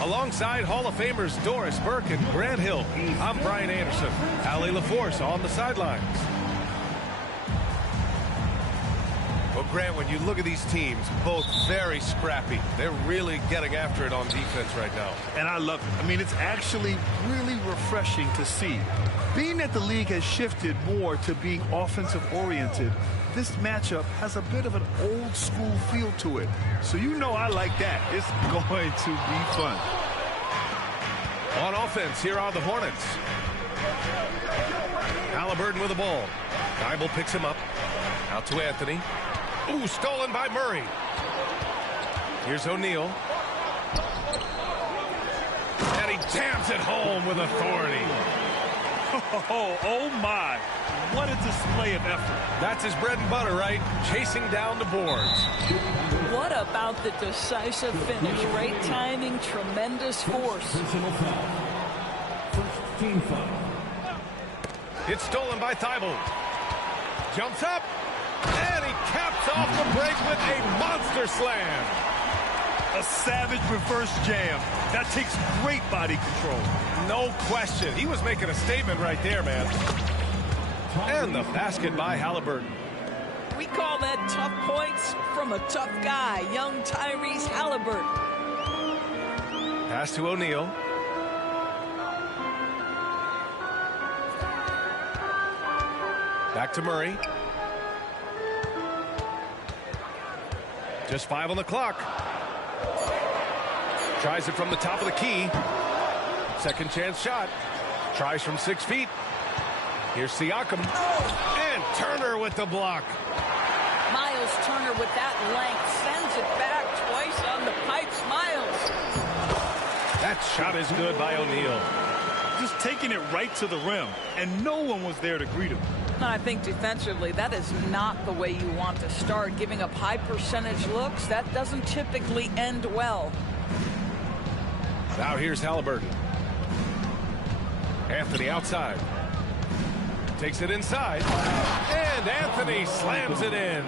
Alongside Hall of Famers Doris Burke and Grant Hill, I'm Brian Anderson. Allie LaForce on the sidelines. Well, Grant, when you look at these teams, both very scrappy. They're really getting after it on defense right now. And I love it. I mean, it's actually really refreshing to see. Being that the league has shifted more to being offensive-oriented, this matchup has a bit of an old-school feel to it. So you know I like that. It's going to be fun. On offense, here are the Hornets. Halliburton with the ball. Thibault picks him up. Out to Anthony. Ooh, stolen by Murray. Here's O'Neal. And he jams it home with authority. Oh my. What a display of effort. That's his bread and butter, right? Chasing down the boards. What about the decisive finish? Great timing, tremendous force. First team foul. It's stolen by Thibault. Jumps up. And he caps off the break with a monster slam. A savage reverse jam. That takes great body control. No question. He was making a statement right there, man. And the basket by Halliburton. We call that tough points from a tough guy, young Tyrese Halliburton. Pass to O'Neal. Back to Murray. Just 5 on the clock. Tries it from the top of the key. Second chance shot. Tries from 6 feet. Here's Siakam. And Turner with the block. Miles Turner with that length sends it back twice on the pipes. Miles. That shot is good by O'Neal. Just taking it right to the rim, and no one was there to greet him. I think defensively, that is not the way you want to start. Giving up high percentage looks, that doesn't typically end well. Now here's Halliburton. Anthony outside. Takes it inside. And Anthony slams it in.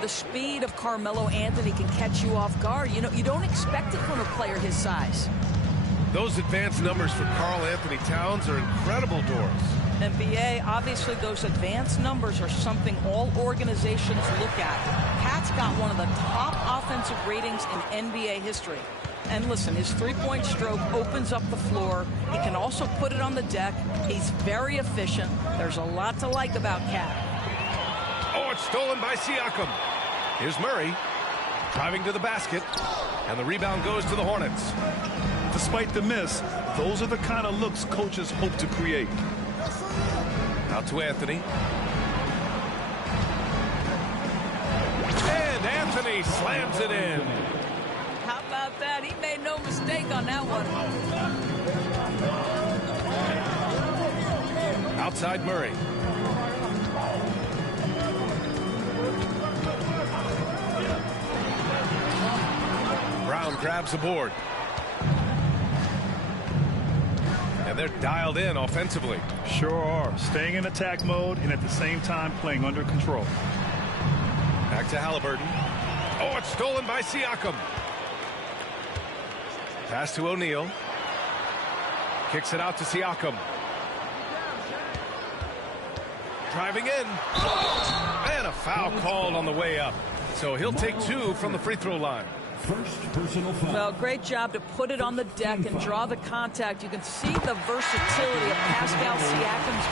The speed of Carmelo Anthony can catch you off guard. You know, you don't expect it from a player his size. Those advanced numbers for Karl Anthony Towns are incredible, Doris. NBA, obviously those advanced numbers are something all organizations look at. Pat's got one of the top offensive ratings in NBA history. And listen, his three-point stroke opens up the floor. He can also put it on the deck. He's very efficient. There's a lot to like about Cat. Oh, it's stolen by Siakam. Here's Murray driving to the basket. And the rebound goes to the Hornets. Despite the miss, those are the kind of looks coaches hope to create. Out to Anthony. And Anthony slams it in. How about that? He made no mistake on that one. Outside Murray. Brown grabs the board. And they're dialed in offensively. Sure are. Staying in attack mode and at the same time playing under control. Back to Halliburton. Oh, it's stolen by Siakam. Pass to O'Neal. Kicks it out to Siakam. Driving in. And a foul called on the way up. So he'll take 2 from the free throw line. First personal foul. Well, great job to put it on the deck and draw the contact. You can see the versatility of Pascal Siakam's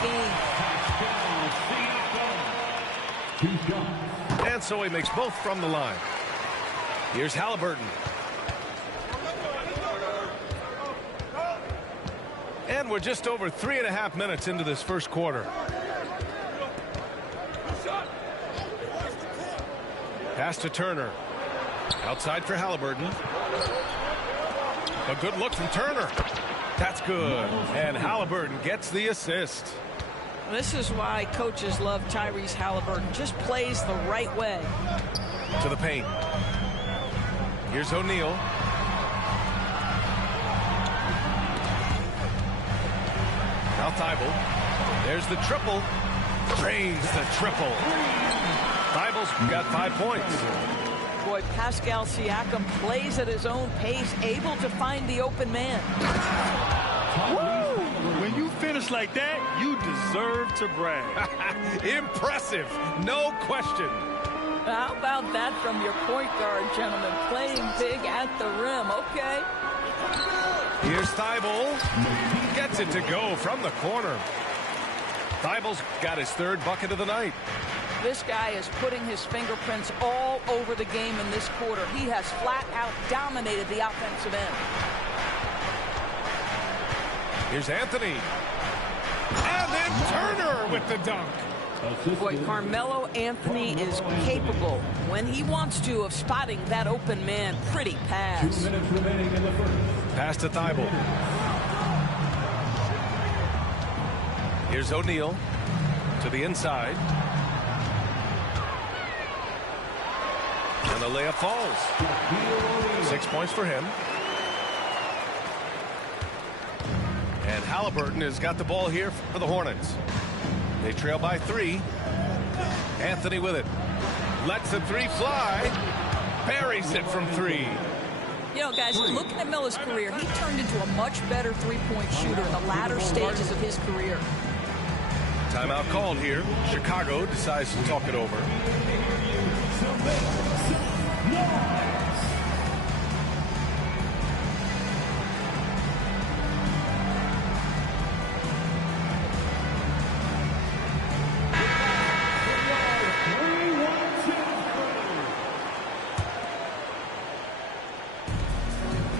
game. And so he makes both from the line. Here's Halliburton. And we're just over 3.5 minutes into this first quarter. Pass to Turner. Outside for Halliburton. A good look from Turner. That's good. And Halliburton gets the assist. This is why coaches love Tyrese Halliburton. Just plays the right way. To the paint. Here's O'Neal. Now Thibault. There's the triple. Drains the triple. Thibault's got 5 points. Boy, Pascal Siakam plays at his own pace, able to find the open man. Woo! When you finish like that, you deserve to brag. Impressive, no question. How about that from your point guard, gentlemen? Playing big at the rim. Okay. Here's Thibault. Gets it to go from the corner. Thibault's got his third bucket of the night. This guy is putting his fingerprints all over the game in this quarter. He has flat out dominated the offensive end. Here's Anthony. And then Turner with the dunk. Boy, Carmelo Anthony is capable, when he wants to, of spotting that open man. Pretty pass. 2 minutes remaining in the first. Pass to Thibault. Here's O'Neal to the inside. And the layup falls. 6 points for him. And Halliburton has got the ball here for the Hornets. They trail by 3. Anthony with it. Lets the 3 fly. Buries it from 3. You know, guys, looking at Melo's career, he turned into a much better three-point shooter in the latter stages of his career. Timeout called here. Chicago decides to talk it over.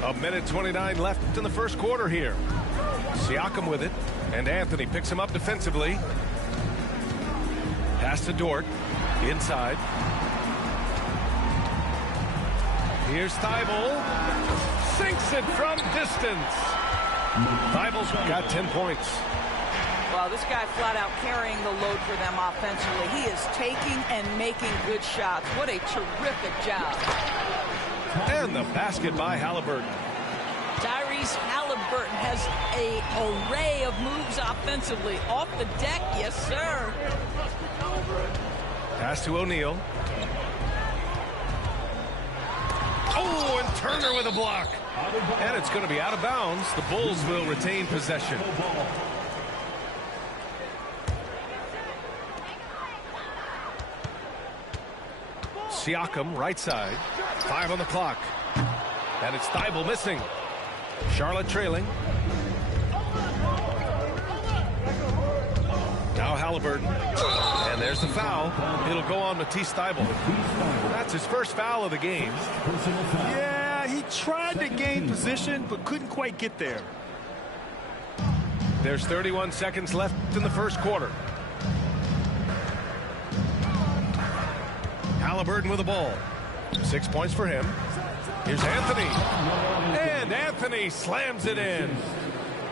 A minute 29 left in the first quarter here. Siakam with it, and Anthony picks him up defensively. Pass to Dort, inside. Here's Thibault. Sinks it from distance. Thibault's got 10 points. Well, this guy flat out carrying the load for them offensively. He is taking and making good shots. What a terrific job. And the basket by Halliburton. Tyrese Halliburton has an array of moves offensively. Off the deck, yes, sir. Pass to O'Neal. Oh, and Turner with a block. And it's going to be out of bounds. The Bulls will retain possession. Siakam, right side. 5 on the clock. And it's Thibault missing. Charlotte trailing. Now Halliburton. And there's the foul. It'll go on Matisse Thibault. That's his first foul of the game. Yeah, he tried to gain position, but couldn't quite get there. There's 31 seconds left in the first quarter. Halliburton with the ball. 6 points for him. Here's Anthony. And Anthony slams it in.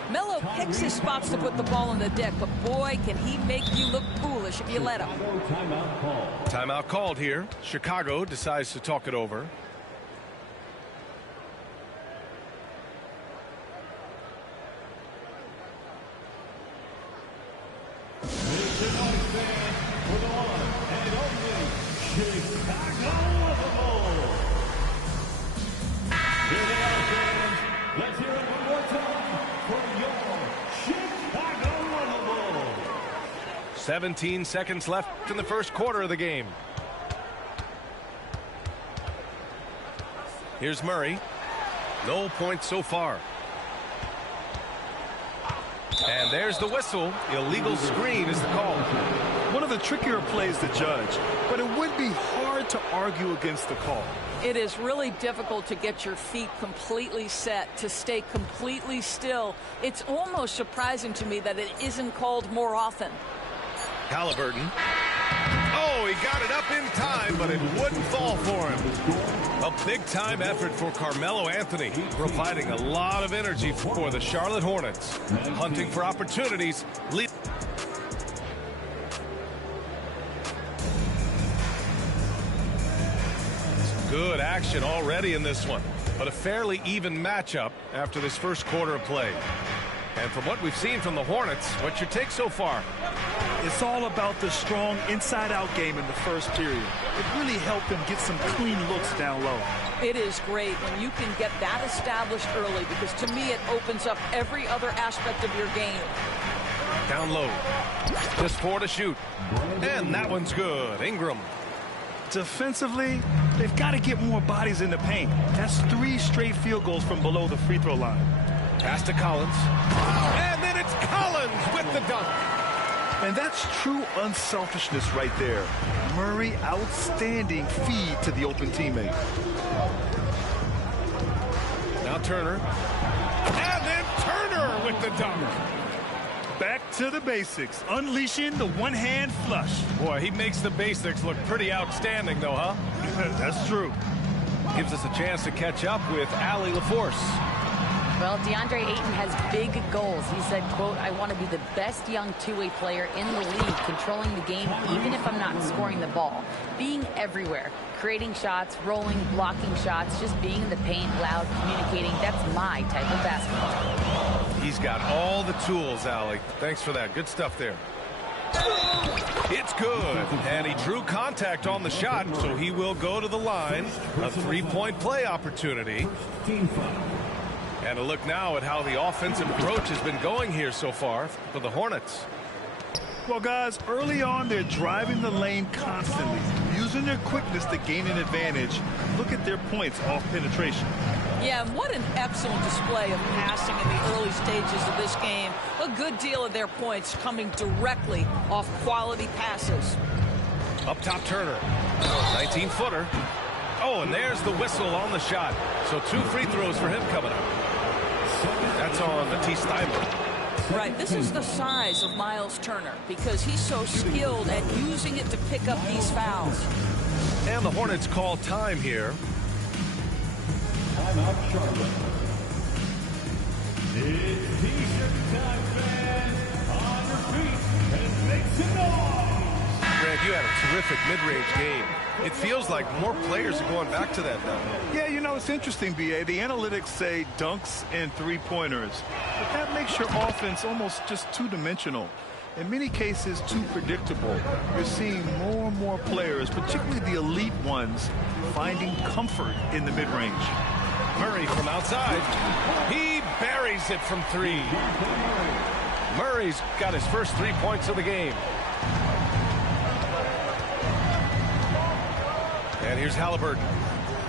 Melo picks his spots to put the ball on the deck, but boy, can he make you look foolish if you let him. Timeout called here. Chicago decides to talk it over. Let's hear it one more time for your Chicago Bulls. 17 seconds left in the first quarter of the game. Here's Murray. No points so far. And there's the whistle. Illegal screen is the call. One of the trickier plays to judge, but it would be hard to argue against the call. It is really difficult to get your feet completely set, to stay completely still. It's almost surprising to me that it isn't called more often. Halliburton. Oh, he got it up in time, but it wouldn't fall for him. A big-time effort for Carmelo Anthony, providing a lot of energy for the Charlotte Hornets. Hunting for opportunities. Good action already in this one, but a fairly even matchup after this first quarter of play. And from what we've seen from the Hornets, what's your take so far? It's all about the strong inside-out game in the first period. It really helped them get some clean looks down low. It is great when you can get that established early, because to me it opens up every other aspect of your game. Down low. Just 4 to shoot. And that one's good. Ingram. Defensively, they've got to get more bodies in the paint. That's 3 straight field goals from below the free throw line. Pass to Collins. And then it's Collins with the dunk. And that's true unselfishness right there. Murray, outstanding feed to the open teammate. Now Turner. And then Turner with the dunk. Back to the basics, unleashing the one-hand flush. Boy, he makes the basics look pretty outstanding, though, huh? That's true. Gives us a chance to catch up with Allie LaForce. Well, DeAndre Ayton has big goals. He said, quote, "I want to be the best young two-way player in the league, controlling the game even if I'm not scoring the ball. Being everywhere, creating shots, rolling, blocking shots, just being in the paint, loud, communicating. That's my type of basketball." He's got all the tools, Allie. Thanks for that. Good stuff there. It's good. And he drew contact on the shot, so he will go to the line. A 3-point play opportunity. And a look now at how the offensive approach has been going here so far for the Hornets. Well, guys, early on, they're driving the lane constantly, using their quickness to gain an advantage. Look at their points off penetration. Yeah, and what an excellent display of passing in the early stages of this game. A good deal of their points coming directly off quality passes. Up top, Turner. 19-footer. Oh, and there's the whistle on the shot. So 2 free throws for him coming up. That's on Matisse. Right, this is the size of Miles Turner, because he's so skilled at using it to pick up these fouls. And the Hornets call time here. Timeout, Charlotte. It's T-shirt time, fans. On your feet and make some noise. Grant, you had a terrific mid-range game. It feels like more players are going back to that now. Yeah, you know, it's interesting, B.A. The analytics say dunks and three-pointers. But that makes your offense almost just two-dimensional. In many cases, too predictable. You're seeing more and more players, particularly the elite ones, finding comfort in the mid-range. Murray from outside. He buries it from 3. Murray's got his first 3 points of the game. And here's Halliburton.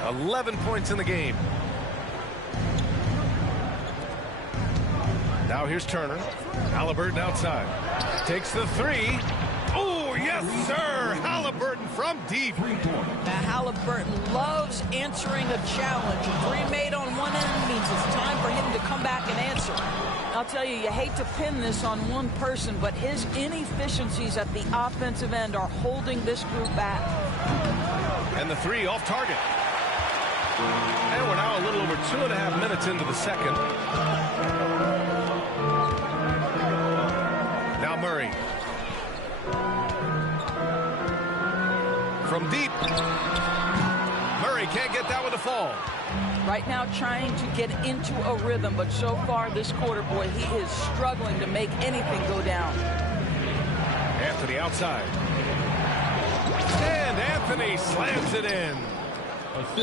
11 points in the game. Now here's Turner. Halliburton outside. Takes the 3. Oh, yes, sir. Halliburton from deep. Now, Halliburton loves answering a challenge. A 3 made on one end means it's time for him to come back and answer. I'll tell you, you hate to pin this on one person, but his inefficiencies at the offensive end are holding this group back. And the 3 off target. And we're now a little over 2.5 minutes into the second. Now Murray. From deep. Murray can't get that one to fall. Right now trying to get into a rhythm, but so far this quarter, boy, he is struggling to make anything go down. Anthony outside. And Anthony slams it in.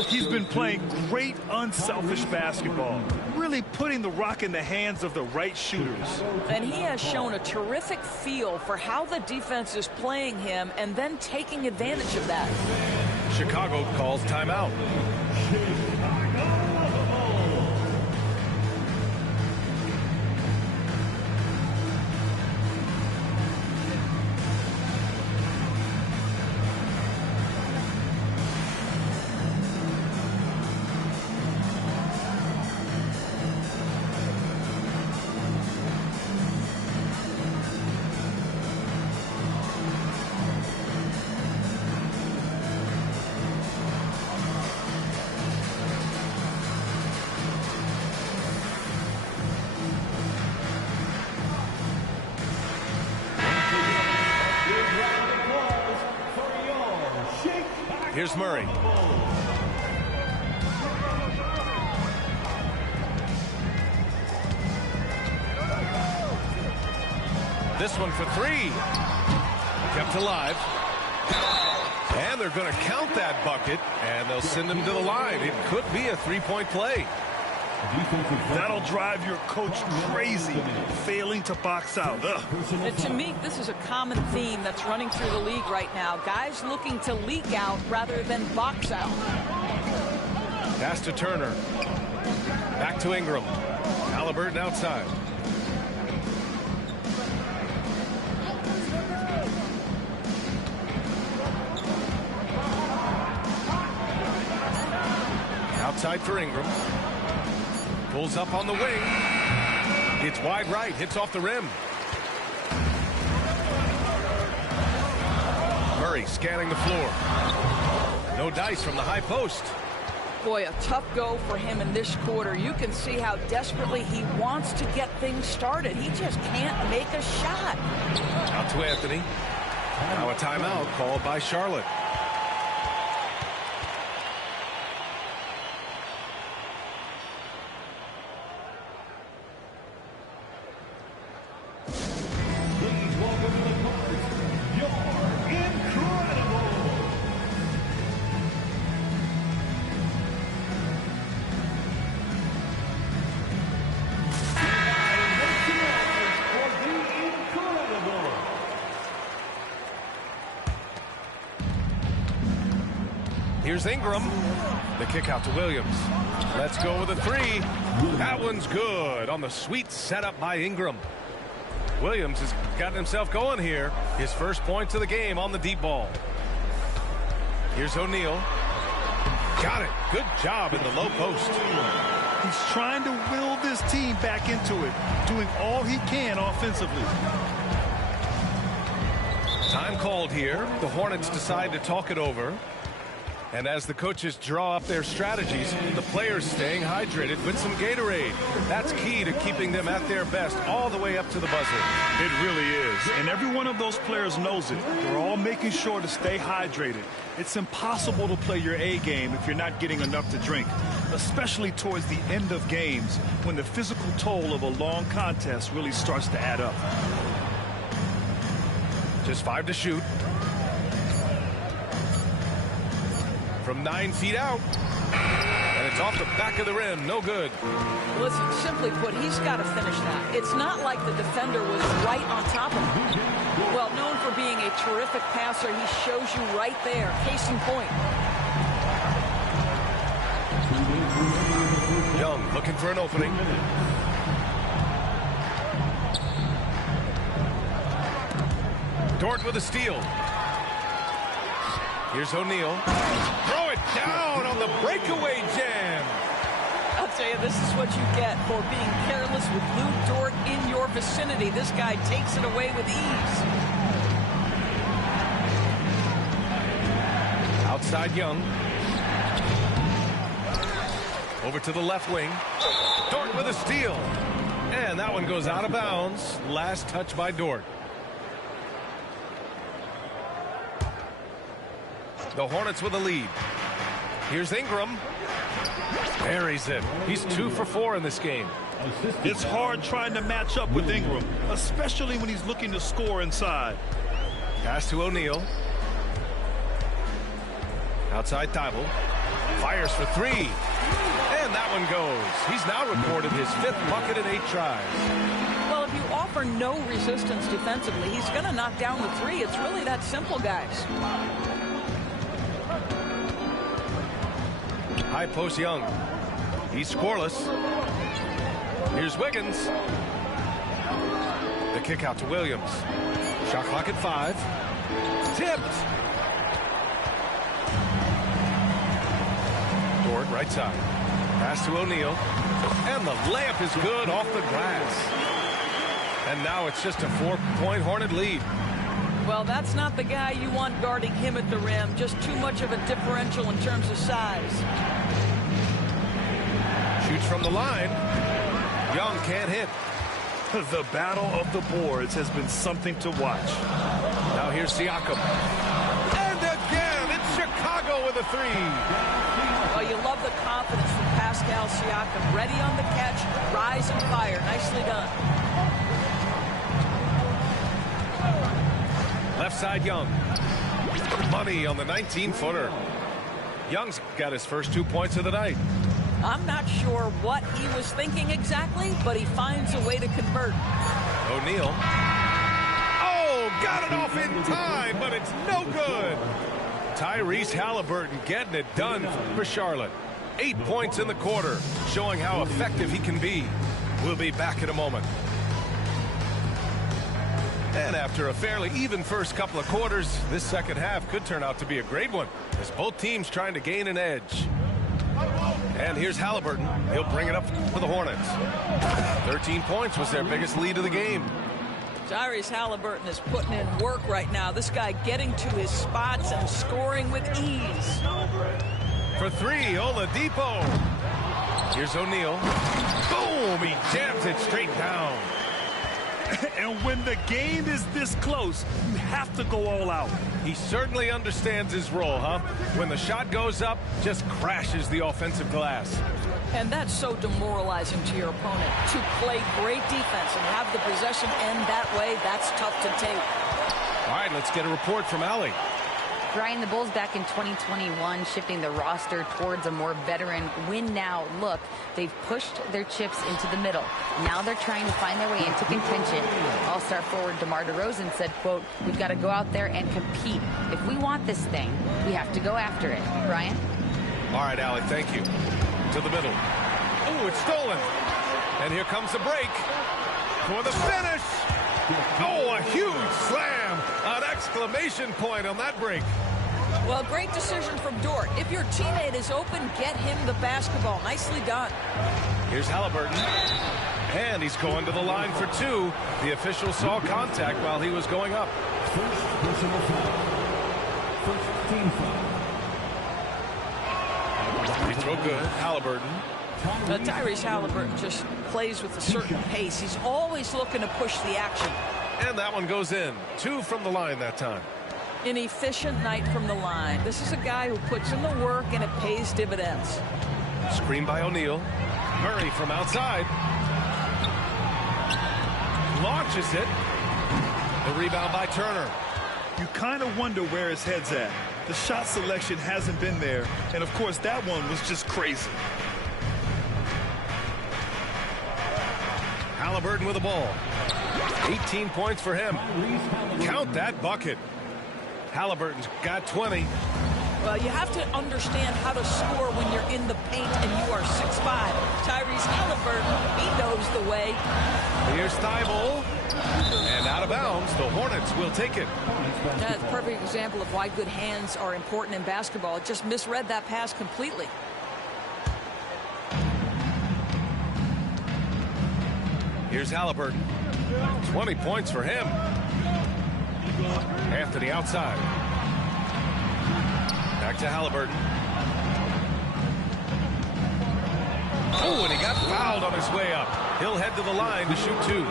He's been playing great unselfish basketball, really putting the rock in the hands of the right shooters. And he has shown a terrific feel for how the defense is playing him and then taking advantage of that. Chicago calls timeout. Here's Murray. this one for three. Kept alive. And they're going to count that bucket, and they'll send him to the line. It could be a three-point play. That'll drive your coach crazy, failing to box out. And to me, this is a common theme that's running through the league right now. Guys looking to leak out rather than box out. Pass to Turner. Back to Ingram. Halliburton outside. Outside for Ingram. Pulls up on the wing. It's wide right. Hits off the rim. Murray scanning the floor. No dice from the high post. Boy, a tough go for him in this quarter. You can see how desperately he wants to get things started. He just can't make a shot. Out to Anthony. Now a timeout called by Charlotte. Here's Ingram. The kick out to Williams. Let's go with a three. That one's good on the sweet setup by Ingram. Williams has gotten himself going here. His first points of the game on the deep ball. Here's O'Neal. Got it. Good job in the low post. He's trying to will this team back into it, doing all he can offensively. Time called here. The Hornets decide to talk it over. And as the coaches draw up their strategies, the players staying hydrated with some Gatorade. That's key to keeping them at their best all the way up to the buzzer. It really is. And every one of those players knows it. They're all making sure to stay hydrated. It's impossible to play your A game if you're not getting enough to drink, especially towards the end of games when the physical toll of a long contest really starts to add up. Just 5 to shoot. From 9 feet out. And it's off the back of the rim. No good. Listen, simply put, he's got to finish that. It's not like the defender was right on top of him. Well, known for being a terrific passer, he shows you right there. Case in point. Young looking for an opening. Dort with a steal. Here's O'Neal. Throw it down on the breakaway jam. I'll tell you, this is what you get for being careless with Lou Dort in your vicinity. This guy takes it away with ease. Outside Young. Over to the left wing. Dort with a steal. And that one goes out of bounds. Last touch by Dort. The Hornets with a lead. Here's Ingram. Buries it. He's 2 for 4 in this game. It's hard trying to match up with Ingram, especially when he's looking to score inside. Pass to O'Neal. Outside Thibault. Fires for 3. And that one goes. He's now recorded his 5th bucket in 8 tries. Well, if you offer no resistance defensively, he's going to knock down the 3. It's really that simple, guys. High post Young. He's scoreless. Here's Wiggins. The kick out to Williams. Shot clock at 5. Tipped. Dort right side. Pass to O'Neal. And the layup is good off the glass. And now it's just a 4-point Hornet lead. Well, that's not the guy you want guarding him at the rim. Just too much of a differential in terms of size. Shoots from the line. Young can't hit. The battle of the boards has been something to watch. Now here's Siakam. And again, it's Chicago with a 3. Well, you love the confidence from Pascal Siakam. Ready on the catch, rise and fire. Nicely done. Left side, Young. Money on the 19-footer. Young's got his first 2 points of the night. I'm not sure what he was thinking exactly, but he finds a way to convert. O'Neal. Oh, got it off in time, but it's no good. Tyrese Halliburton getting it done for Charlotte. 8 points in the quarter, showing how effective he can be. We'll be back in a moment. And after a fairly even first couple of quarters, this second half could turn out to be a great one, as both teams trying to gain an edge. And here's Halliburton. He'll bring it up for the Hornets. 13 points was their biggest lead of the game. Tyrese Halliburton is putting in work right now. This guy getting to his spots and scoring with ease. For three, Oladipo. Here's O'Neal. Boom! He jams it straight down. And when the game is this close, you have to go all out. He certainly understands his role, huh? When the shot goes up, just crashes the offensive glass. And that's so demoralizing to your opponent. To play great defense and have the possession end that way, that's tough to take. All right, let's get a report from Allie. Brian, the Bulls back in 2021 shifting the roster towards a more veteran win-now look. They've pushed their chips into the middle. Now they're trying to find their way into contention. All-star forward DeMar DeRozan said, quote, "We've got to go out there and compete. If we want this thing, we have to go after it." Brian? All right, Allie, thank you. To the middle. Oh, it's stolen. And here comes the break for the finish. Oh, a huge slam. An exclamation point on that break. Well, great decision from Dort. If your teammate is open, get him the basketball. Nicely done. Here's Halliburton. And he's going to the line for two. The official saw contact while he was going up. First personal foul. First team foul. Free throw good. Halliburton. Tyrese Halliburton just plays with a certain pace. He's always looking to push the action. And that one goes in. Two from the line that time. An efficient night from the line. This is a guy who puts in the work and it pays dividends. Screen by O'Neal. Murray from outside. Launches it. The rebound by Turner. You kind of wonder where his head's at. The shot selection hasn't been there. And, of course, that one was just crazy. Halliburton with the ball. 18 points for him. Count that bucket. Halliburton's got 20. Well, you have to understand how to score when you're in the paint and you are 6'5". Tyrese Halliburton, he knows the way. Here's Thibault. And out of bounds, the Hornets will take it. That's a perfect example of why good hands are important in basketball. It just misread that pass completely. Here's Halliburton. 20 points for him. Anthony outside. Back to Halliburton. Oh, and he got fouled on his way up. He'll head to the line to shoot two.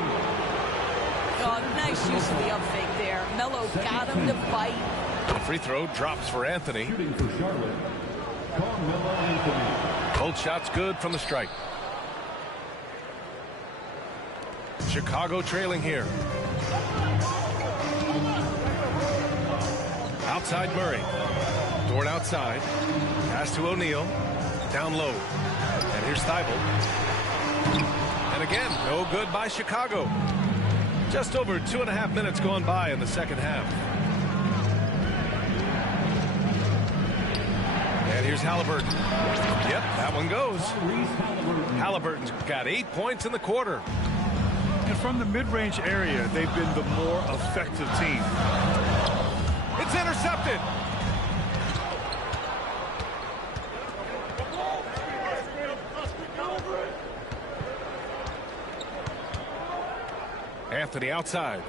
Oh, nice use of the up fake there. Melo got him to fight. The free throw drops for Anthony. Shooting for Charlotte, Carmelo Anthony. Both shots good from the strike. Chicago trailing here. Outside Murray. Dort outside. Pass to O'Neal. Down low. And here's Thibault. And again, no good by Chicago. Just over 2.5 minutes gone by in the second half. And here's Halliburton. Yep, that one goes. Halliburton's got 8 points in the quarter. And from the mid-range area, they've been the more effective team. It's intercepted. Anthony outside.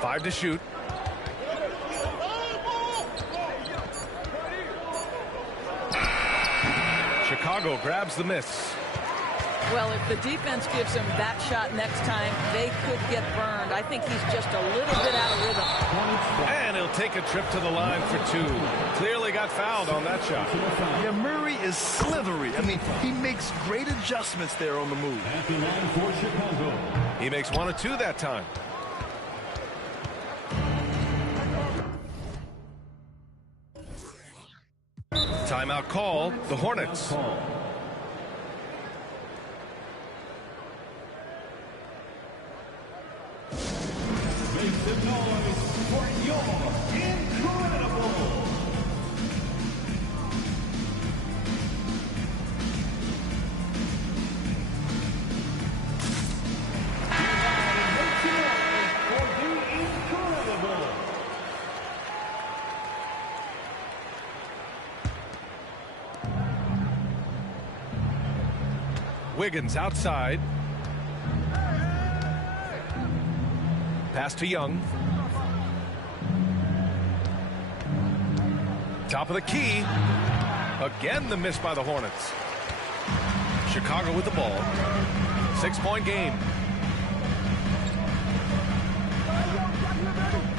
Five to shoot. Chicago grabs the miss. Well, if the defense gives him that shot next time, they could get burned. I think he's just a little bit out of rhythm. And he'll take a trip to the line for two. Clearly got fouled on that shot. Yeah, Murray is slithery. I mean, he makes great adjustments there on the move. At the line for Chicago. He makes 1 of 2 that time. Timeout call, the Hornets. Make some noise for your incredible. Make some noise for the incredible. Wiggins outside. Pass to Young. Top of the key. Again, the miss by the Hornets. Chicago with the ball. 6-point game.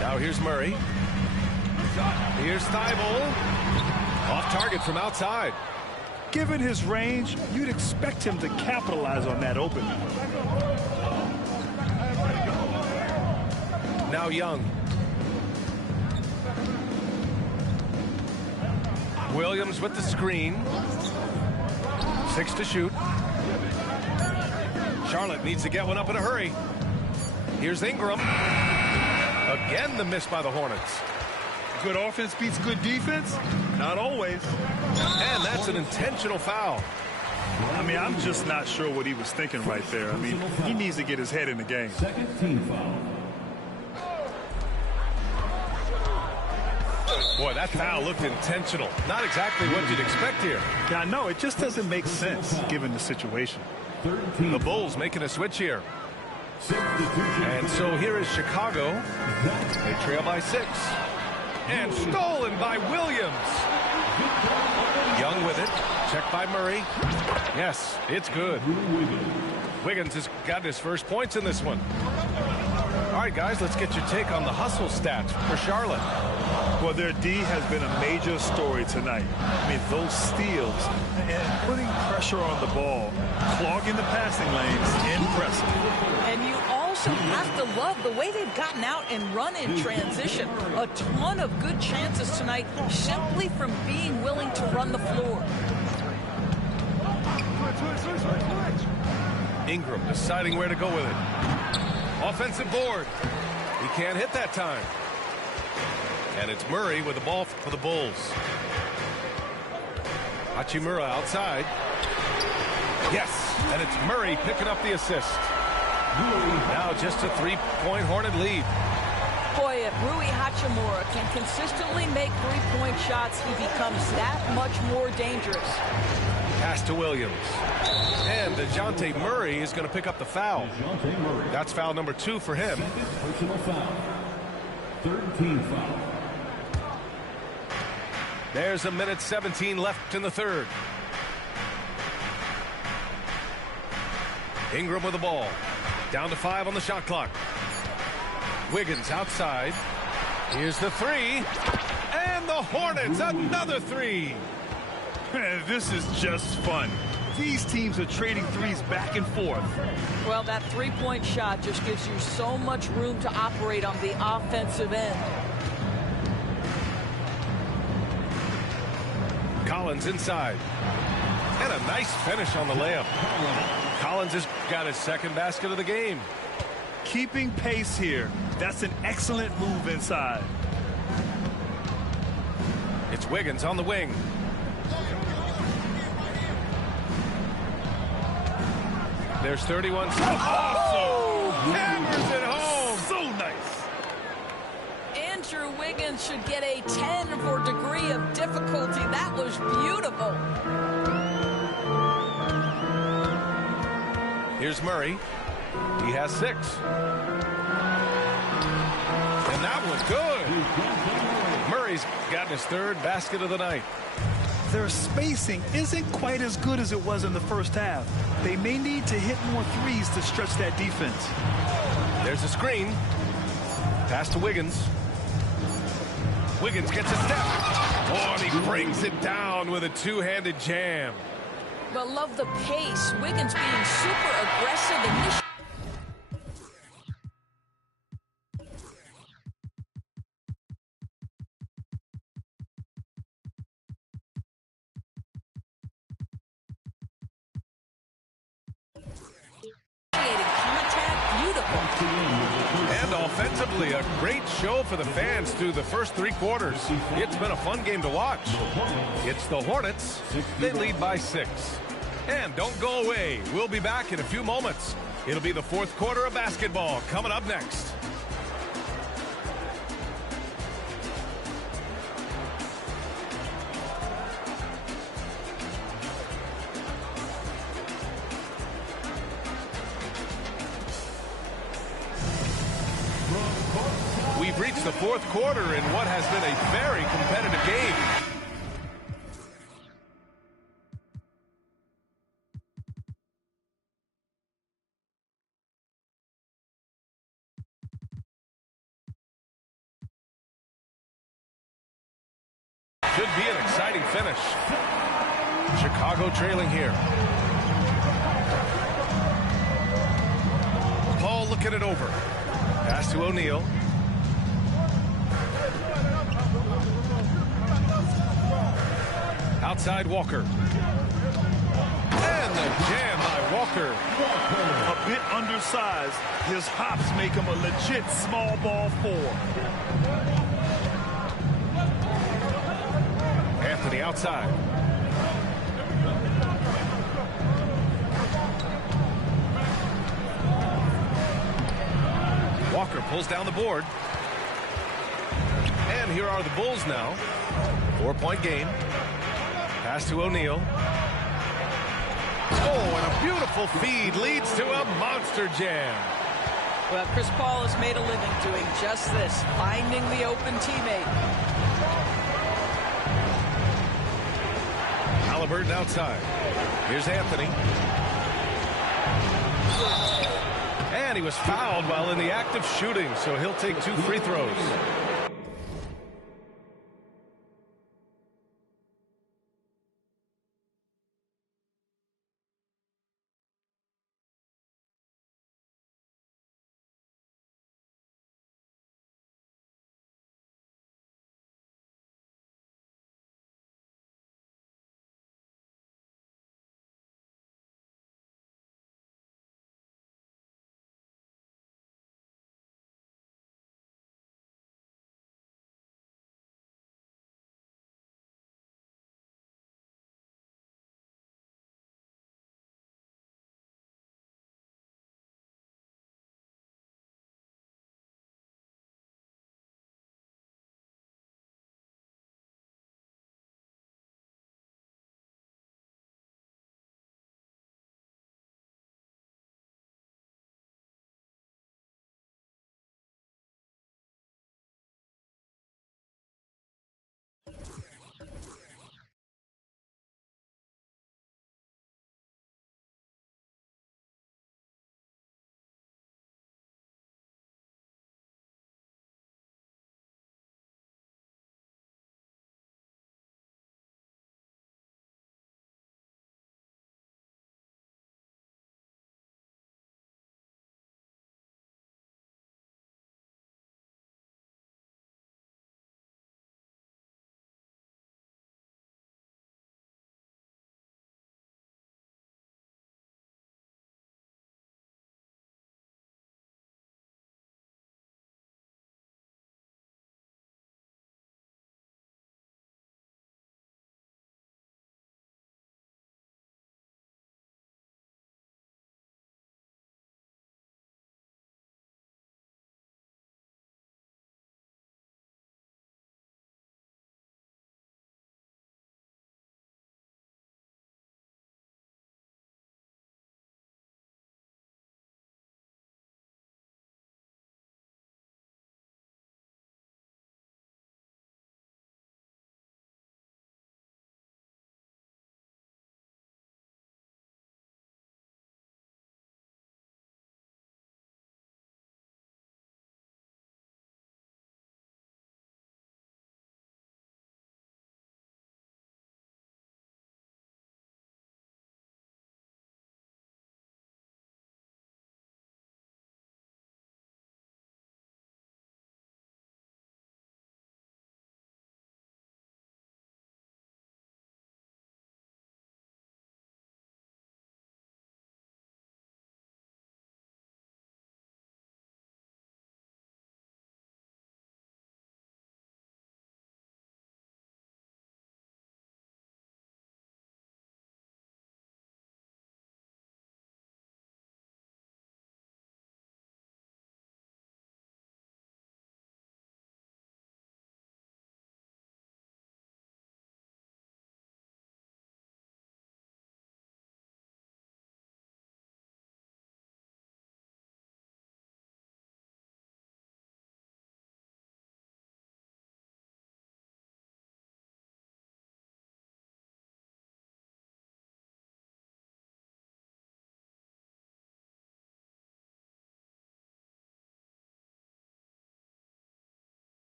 Now here's Murray. Here's Thibault. Off target from outside. Given his range, you'd expect him to capitalize on that opening. Now Young. Williams with the screen. 6 to shoot. Charlotte needs to get one up in a hurry. Here's Ingram. Again, the miss by the Hornets. Good offense beats good defense? Not always. And that's an intentional foul. I mean, I'm just not sure what he was thinking right there. I mean, he needs to get his head in the game. Second team foul. Boy, that foul looked intentional. Not exactly what you'd expect here. Yeah, I know. It just doesn't make sense given the situation. The Bulls making a switch here. And so here is Chicago. They trail by 6. And stolen by Williams. Young with it. Checked by Murray. Yes, it's good. Wiggins has got his first points in this one. All right, guys, let's get your take on the hustle stats for Charlotte. Well, their D has been a major story tonight. I mean, those steals and putting pressure on the ball, clogging the passing lanes, impressive. And you also have to love the way they've gotten out and run in transition. A ton of good chances tonight simply from being willing to run the floor. Ingram deciding where to go with it. Offensive board. He can't hit that time. And it's Murray with the ball for the Bulls. Hachimura outside. Yes, and it's Murray picking up the assist. Now just a 3-point Hornet lead. Boy, if Rui Hachimura can consistently make 3-point shots, he becomes that much more dangerous. Pass to Williams. And DeJounte Murray is going to pick up the foul. That's foul number 2 for him. Personal foul. Third team foul. There's 1:17 left in the third. Ingram with the ball. Down to 5 on the shot clock. Wiggins outside. Here's the 3. And the Hornets, another 3. Man, this is just fun. These teams are trading threes back and forth. Well, that 3-point shot just gives you so much room to operate on the offensive end. Collins inside. And a nice finish on the layup. Collins has got his second basket of the game. Keeping pace here. That's an excellent move inside. It's Wiggins on the wing. There's 31. Oh! Hammers it home. So nice. Andrew Wiggins should get a 10 for degree of difficulty. That was beautiful. Here's Murray. He has 6. And that was good. Murray's gotten his third basket of the night. Their spacing isn't quite as good as it was in the first half. They may need to hit more threes to stretch that defense. There's a screen. Pass to Wiggins. Wiggins gets a step. Oh, and he brings it down with a two-handed jam. Well, love the pace. Wiggins being super aggressive initially. And offensively, a great show for the fans through the first 3 quarters. It's been a fun game to watch. It's the Hornets. They lead by 6. And don't go away. We'll be back in a few moments. It'll be the 4th quarter of basketball coming up next. We've reached the 4th quarter in what has been a very competitive game. Should be an exciting finish. Chicago trailing here. Paul looking it over. Pass to O'Neal. Outside Walker. And the jam by Walker. A bit undersized. His hops make him a legit small ball 4. Anthony outside. Walker pulls down the board. And here are the Bulls now. 4-point game. Pass to O'Neal. Oh, and a beautiful feed leads to a monster jam. Well, Chris Paul has made a living doing just this, finding the open teammate. Halliburton outside. Here's Anthony. And he was fouled while in the act of shooting, so he'll take 2 free throws.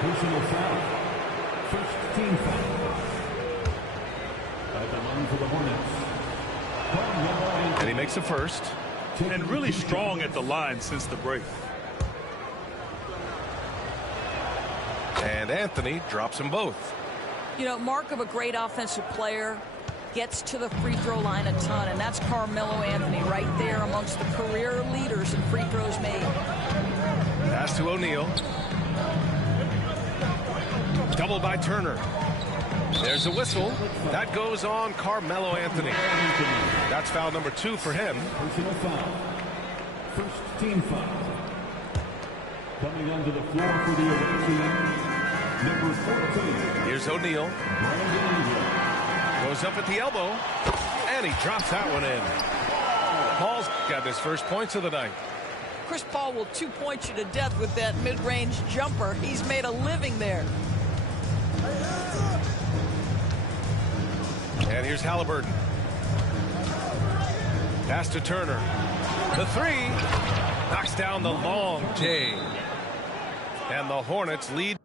Personal foul. First team foul. At the line for the Hornets. And he makes the first. And really strong at the line since the break. And Anthony drops them both. You know, mark of a great offensive player, gets to the free throw line a ton, and that's Carmelo Anthony right there amongst the career leaders in free throws made. Pass to O'Neal. Doubled by Turner. There's a whistle. That goes on Carmelo Anthony. That's foul number 2 for him. Personal foul. First team foul. Coming onto the floor for the away team, number 14. Here's O'Neal. Goes up at the elbow. And he drops that one in. Paul's got his first points of the night. Chris Paul will 2-point you to death with that mid-range jumper. He's made a living there. And here's Halliburton. Pass to Turner. The 3 knocks down the long J. And the Hornets lead.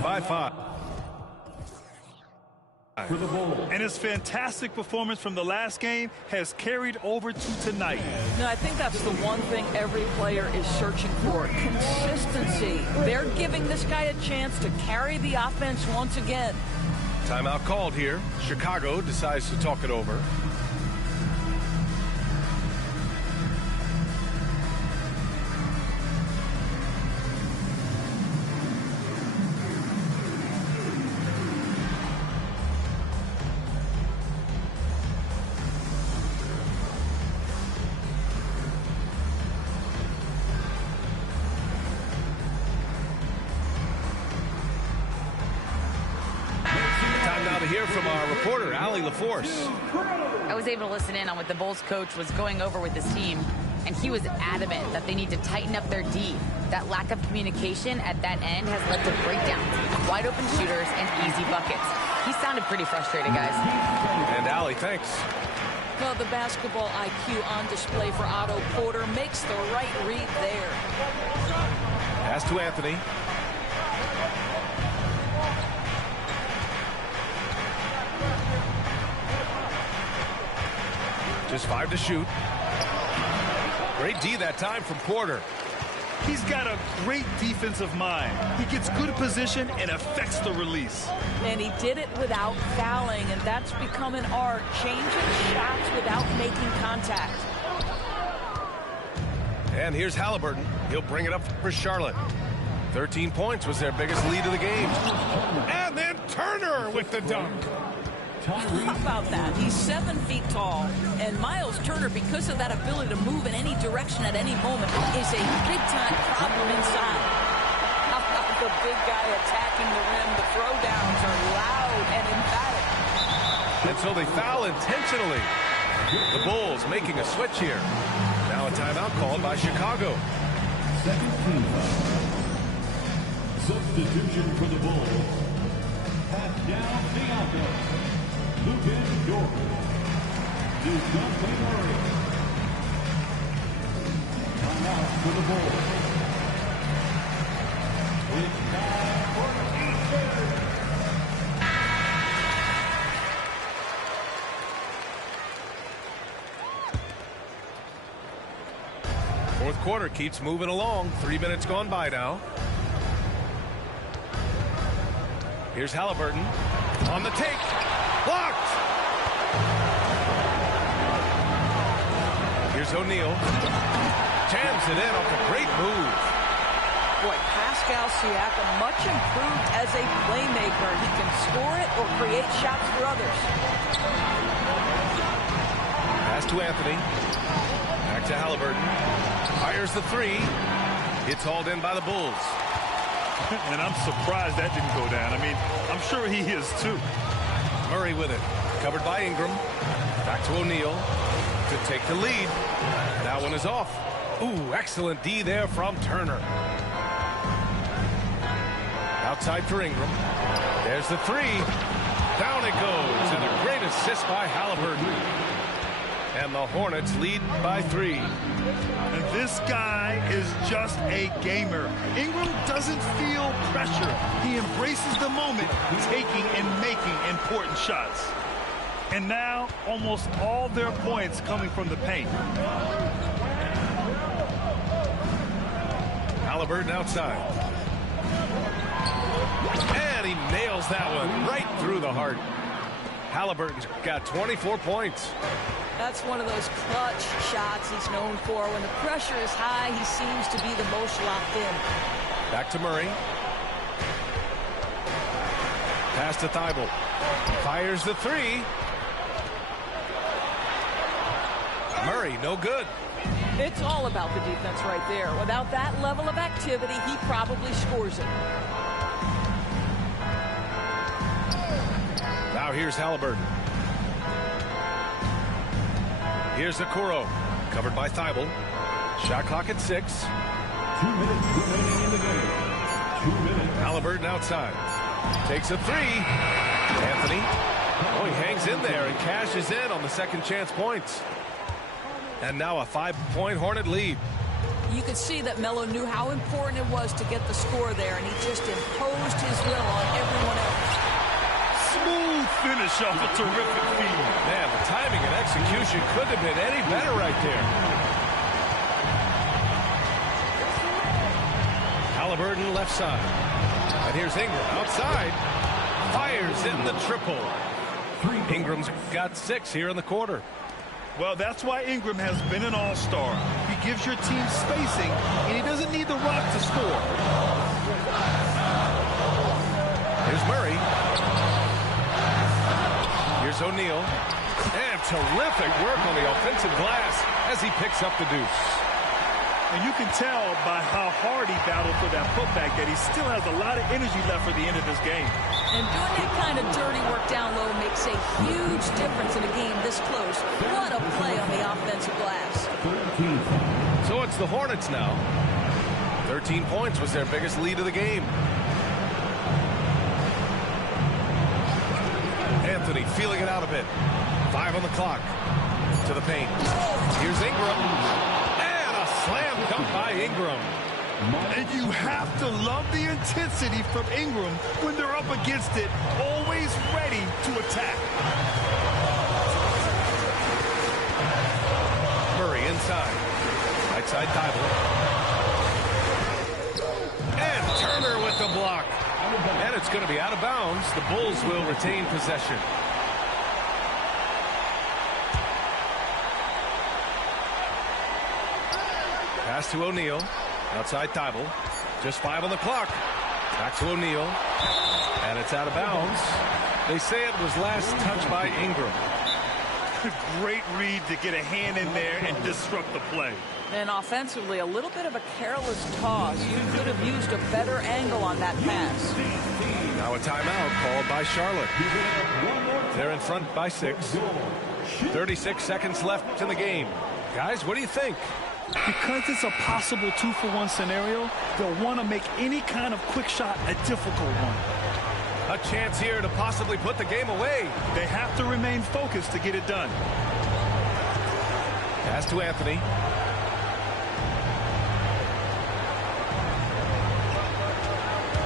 By 5. For the Bulls. And his fantastic performance from the last game has carried over to tonight. No, I think that's the one thing every player is searching for. Consistency. They're giving this guy a chance to carry the offense once again. Timeout called here. Chicago decides to talk it over. I was able to listen in on what the Bulls coach was going over with his team, and he was adamant that they need to tighten up their D. That lack of communication at that end has led to breakdowns, wide open shooters, and easy buckets. He sounded pretty frustrated, guys. And Allie, thanks. Well, the basketball IQ on display for Otto Porter makes the right read there. Pass to Anthony. Just 5 to shoot. Great D that time from Porter. He's got a great defensive mind. He gets good position and affects the release. And he did it without fouling, and that's become an art, changing shots without making contact. And here's Halliburton. He'll bring it up for Charlotte. 13 points was their biggest lead of the game. And then Turner with the dunk. How about that? He's 7 feet tall, and Miles Turner, because of that ability to move in any direction at any moment, is a big-time problem inside. How about the big guy attacking the rim? The throwdowns are loud and emphatic. And so they foul intentionally. The Bulls making a switch here. Now a timeout called by Chicago. Second team foul. Substitution for the Bulls. Pass down Bianco. Lucan Jordan. Dejounte Murray. Timeout for the Bulls. It's time for Eastern. Fourth quarter keeps moving along. 3 minutes gone by now. Here's Halliburton on the take. Blocked. Here's O'Neal. Jams it in off a great move. Boy, Pascal Siakam, much improved as a playmaker. He can score it or create shots for others. Pass to Anthony. Back to Halliburton. Fires the 3. It's hauled in by the Bulls. And I'm surprised that didn't go down. I mean, I'm sure he is too. Murray with it. Covered by Ingram. Back to O'Neal to take the lead. That one is off. Ooh, excellent D there from Turner. Outside for Ingram. There's the three. Down it goes. And a great assist by Halliburton. And the Hornets lead by 3. And this guy is just a gamer. Ingram doesn't feel pressure. He embraces the moment, taking and making important shots. And now, almost all their points coming from the paint. Halliburton outside. And he nails that one right through the heart. Halliburton's got 24 points. That's one of those clutch shots he's known for. When the pressure is high, he seems to be the most locked in. Back to Murray. Pass to Thibault. Fires the three. Murray, no good. It's all about the defense right there. Without that level of activity, he probably scores it. Now here's Halliburton. Here's Okoro. Covered by Thibault. Shot clock at 6. 2 minutes remaining in the game. 2 minutes. Halliburton outside. Takes a three. Anthony. Oh, he hangs in there and cashes in on the second chance points. And now a 5-point Hornet lead. You could see that Melo knew how important it was to get the score there, and he just imposed his will on everyone else. Smooth finish off a terrific feed. Man, the timing and execution couldn't have been any better right there. Halliburton left side. And here's Ingram outside. Fires in the triple. Ingram's got 6 here in the quarter. Well, that's why Ingram has been an all-star. He gives your team spacing, and he doesn't need the rock to score. Here's Murray. Here's O'Neal. And terrific work on the offensive glass as he picks up the deuce. And you can tell by how hard he battled for that putback that he still has a lot of energy left for the end of this game. And doing that kind of dirty work down low makes a huge difference in a game this close. What a play on the offensive glass. So it's the Hornets now. 13 points was their biggest lead of the game. Anthony feeling it out a bit. 5 on the clock. To the paint. Here's Ingram. And a slam dunk by Ingram. And you have to love the intensity from Ingram when they're up against it, always ready to attack. Murray inside. Right side Thibault. And Turner with the block. And it's going to be out of bounds. The Bulls will retain possession. Pass to O'Neal. Outside Thibault. Just 5 on the clock. Back to O'Neal. And it's out of bounds. They say it was last touched by Ingram. Great read to get a hand in there and disrupt the play. And offensively, a little bit of a careless toss. You could have used a better angle on that pass. Now a timeout called by Charlotte. They're in front by 6. 36 seconds left in the game. Guys, what do you think? Because it's a possible 2-for-1 scenario, they'll want to make any kind of quick shot a difficult one. A chance here to possibly put the game away. They have to remain focused to get it done. Pass to Anthony.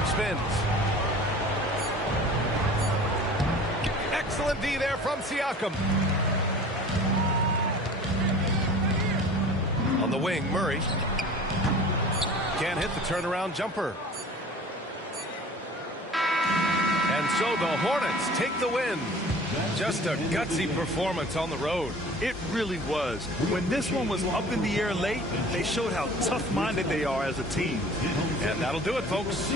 Spins. Excellent D there from Siakam. On the wing, Murray. Can't hit the turnaround jumper. And so the Hornets take the win. Just a gutsy performance on the road. It really was. When this one was up in the air late, they showed how tough-minded they are as a team. And that'll do it, folks.